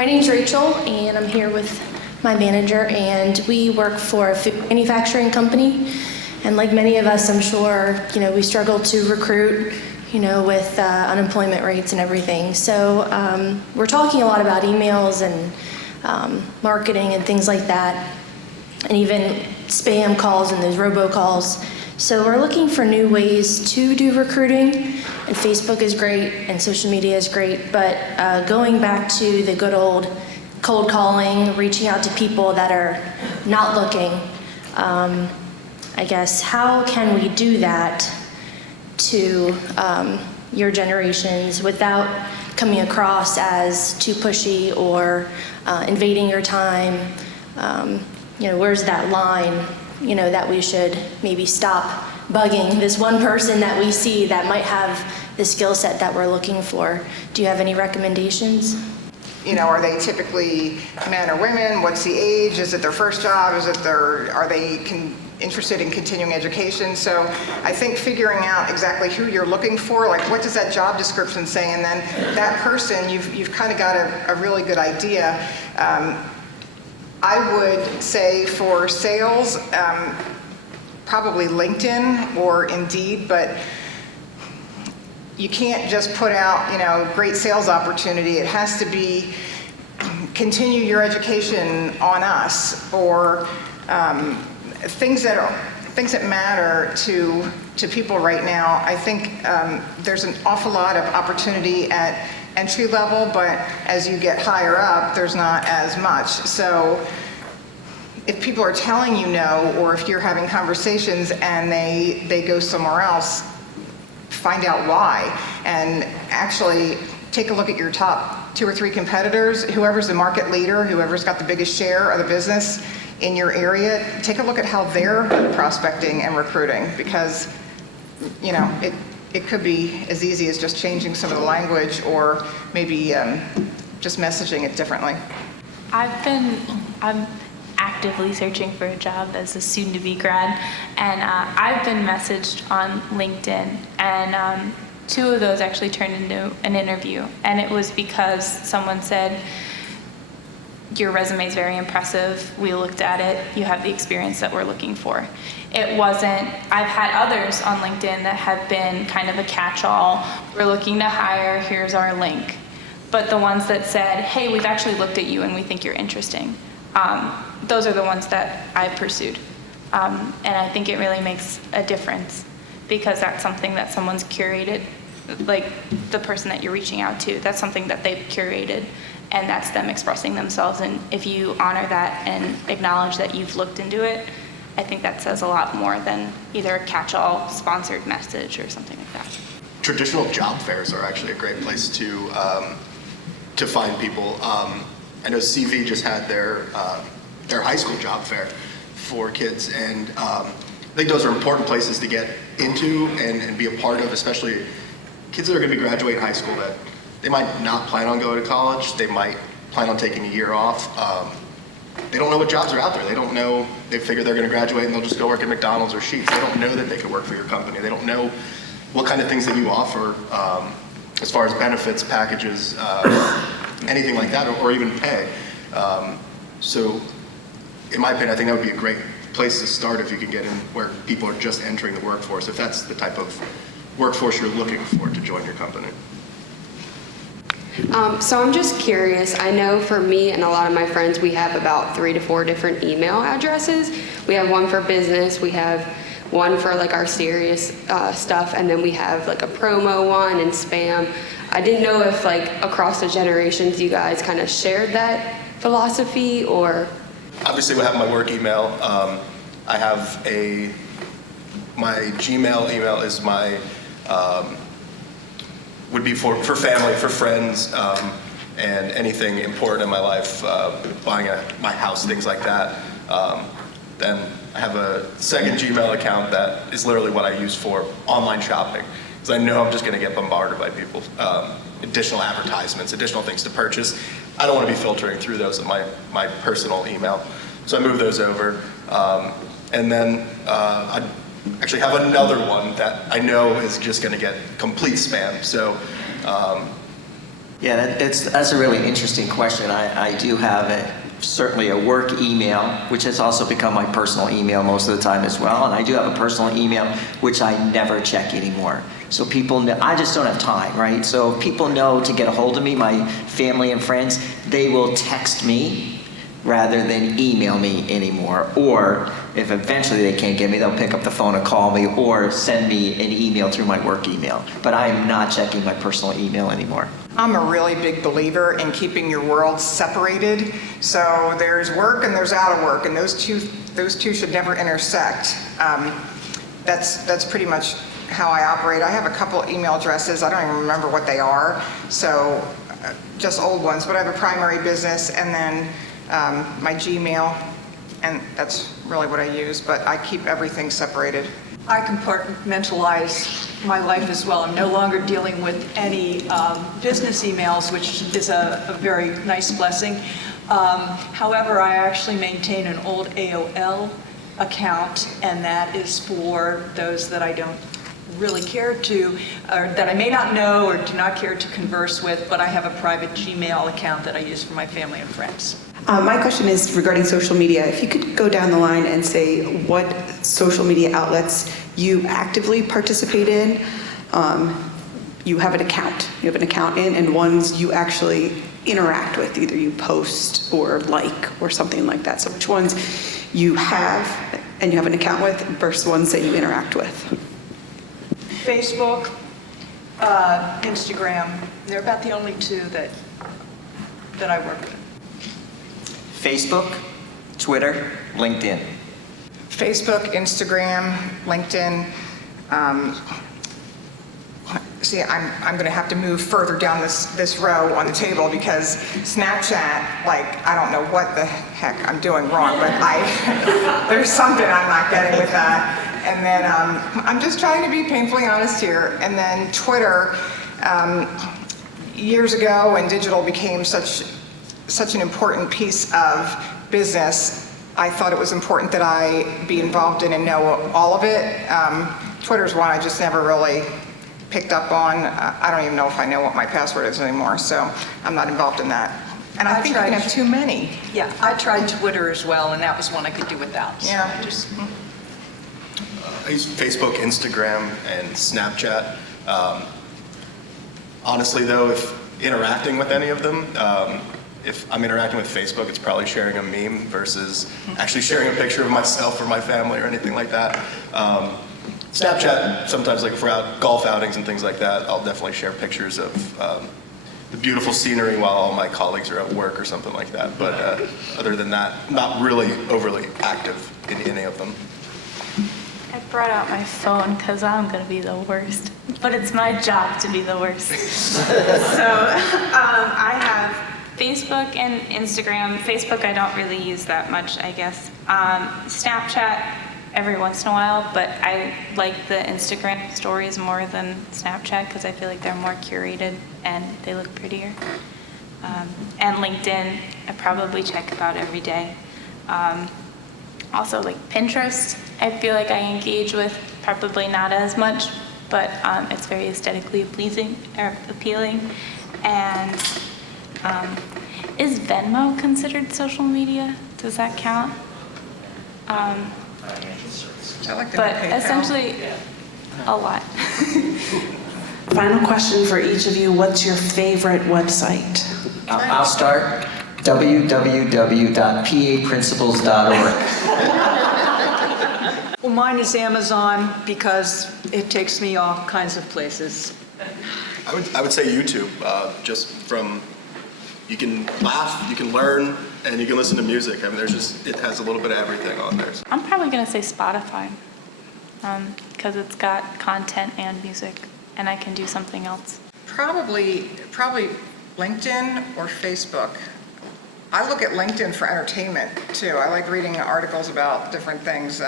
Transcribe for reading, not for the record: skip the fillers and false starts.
My name's Rachel, and I'm here with my manager, and we work for a food manufacturing company. And like many of us, I'm sure, we struggle to recruit, with unemployment rates and everything. So we're talking a lot about emails and marketing and things like that, and even spam calls and those robocalls. So we're looking for new ways to do recruiting, and Facebook is great and social media is great, but going back to the good old cold calling, reaching out to people that are not looking, I guess, how can we do that to your generations without coming across as too pushy or invading your time? Where's that line, that we should maybe stop bugging this one person that we see that might have the skill set that we're looking for? Do you have any recommendations? Are they typically men or women? What's the age? Is it their first job? Are they interested in continuing education? So I think figuring out exactly who you're looking for, like what does that job description say, and then that person, you've kind of got a really good idea. I would say for sales, probably LinkedIn or Indeed, but you can't just put out, great sales opportunity. It has to be continue your education on us, or things that matter to people right now. I think there's an awful lot of opportunity at entry level, but as you get higher up, there's not as much. So if people are telling you no, or if you're having conversations and they go somewhere else, find out why, and actually take a look at your top 2 or 3 competitors, whoever's the market leader, whoever's got the biggest share of the business in your area. Take a look at how they're prospecting and recruiting, because it could be as easy as just changing some of the language, or maybe just messaging it differently. I'm actively searching for a job as a soon-to-be grad, and I've been messaged on LinkedIn, and 2 of those actually turned into an interview, and it was because someone said, your resume is very impressive, we looked at it, you have the experience that we're looking for. It wasn't, I've had others on LinkedIn that have been kind of a catch-all, we're looking to hire, here's our link. But the ones that said, hey, we've actually looked at you and we think you're interesting, those are the ones that I've pursued. And I think it really makes a difference, because that's something that someone's curated, like the person that you're reaching out to, that's something that they've curated, and that's them expressing themselves. And if you honor that and acknowledge that you've looked into it, I think that says a lot more than either a catch-all sponsored message or something like that. Traditional job fairs are actually a great place to find people. I know CV just had their high school job fair for kids, and I think those are important places to get into and be a part of, especially kids that are going to be graduating high school that they might not plan on going to college. They might plan on taking a year off. They don't know what jobs are out there. They don't know, they figure they're going to graduate and they'll just go work at McDonald's or Sheetz. They don't know that they could work for your company. They don't know what kind of things that you offer as far as benefits, packages, anything like that, or even pay. So in my opinion, I think that would be a great place to start if you can get in where people are just entering the workforce, if that's the type of workforce you're looking for to join your company. So I'm just curious, I know for me and a lot of my friends, we have about 3 to 4 different email addresses. We have one for business, we have one for like our serious stuff, and then we have like a promo one and spam. I didn't know if like across the generations you guys kind of shared that philosophy, or? Obviously we have my work email. I have my Gmail email is my, would be for family, for friends, and anything important in my life, buying my house, things like that. Then I have a second Gmail account that is literally what I use for online shopping, because I know I'm just going to get bombarded by people, additional advertisements, additional things to purchase. I don't want to be filtering through those at my personal email, so I move those over. And then I actually have another one that I know is just going to get complete spam. So Yeah, that's a really interesting question. I do have certainly a work email, which has also become my personal email most of the time as well. And I do have a personal email, which I never check anymore. So people know, I just don't have time, right? So if people know to get a hold of me, my family and friends, they will text me rather than email me anymore. Or if eventually they can't get me, they'll pick up the phone and call me or send me an email through my work email. But I am not checking my personal email anymore. I'm a really big believer in keeping your world separated. So there's work and there's out of work, and those two should never intersect. That's pretty much how I operate. I have a couple email addresses. I don't even remember what they are. So just old ones, but I have a primary business and then my Gmail, and that's really what I use, but I keep everything separated. I compartmentalize my life as well. I'm no longer dealing with any business emails, which is a very nice blessing. However, I actually maintain an old AOL account, and that is for those that I don't really care to, or that I may not know or do not care to converse with, but I have a private Gmail account that I use for my family and friends. My question is regarding social media. If you could go down the line and say what social media outlets you actively participate in, you have an account in, and ones you actually interact with, either you post or like or something like that. So which ones you have and you have an account with versus ones that you interact with? Facebook, Instagram, they're about the only two that I work with. Facebook, Twitter, LinkedIn. Facebook, Instagram, LinkedIn. See, I'm going to have to move further down this row on the table because Snapchat, like, I don't know what the heck I'm doing wrong, but there's something I'm not getting with that. And then I'm just trying to be painfully honest here. And then Twitter, years ago when digital became such an important piece of business, I thought it was important that I be involved in and know all of it. Twitter's one I just never really picked up on. I don't even know if I know what my password is anymore, so I'm not involved in that. And I think you can have too many. Yeah, I tried Twitter as well, and that was one I could do without. So Yeah. I just, I use Facebook, Instagram, and Snapchat. Honestly, though, if interacting with any of them, if I'm interacting with Facebook, it's probably sharing a meme versus actually sharing a picture of myself or my family or anything like that. Snapchat, sometimes like if we're out golf outings and things like that, I'll definitely share pictures of the beautiful scenery while all my colleagues are at work or something like that. But other than that, not really overly active in any of them. I brought out my phone because I'm going to be the worst, but it's my job to be the worst. So I have Facebook and Instagram. Facebook I don't really use that much, I guess. Snapchat every once in a while, but I like the Instagram stories more than Snapchat because I feel like they're more curated and they look prettier. And LinkedIn, I probably check about every day. Also like Pinterest, I feel like I engage with probably not as much, but it's very aesthetically pleasing or appealing. And is Venmo considered social media? Does that count? I like the But PayPal. essentially, a lot. Final question for each of you. What's your favorite website? I'll start. www.paprinciples.org. well, mine is Amazon because it takes me all kinds of places. I would say YouTube, just from, you can laugh, you can learn, and you can listen to music. I mean, it has a little bit of everything on there. I'm probably going to say Spotify because it's got content and music, and I can do something else. Probably LinkedIn or Facebook. I look at LinkedIn for entertainment too. I like reading articles about different things.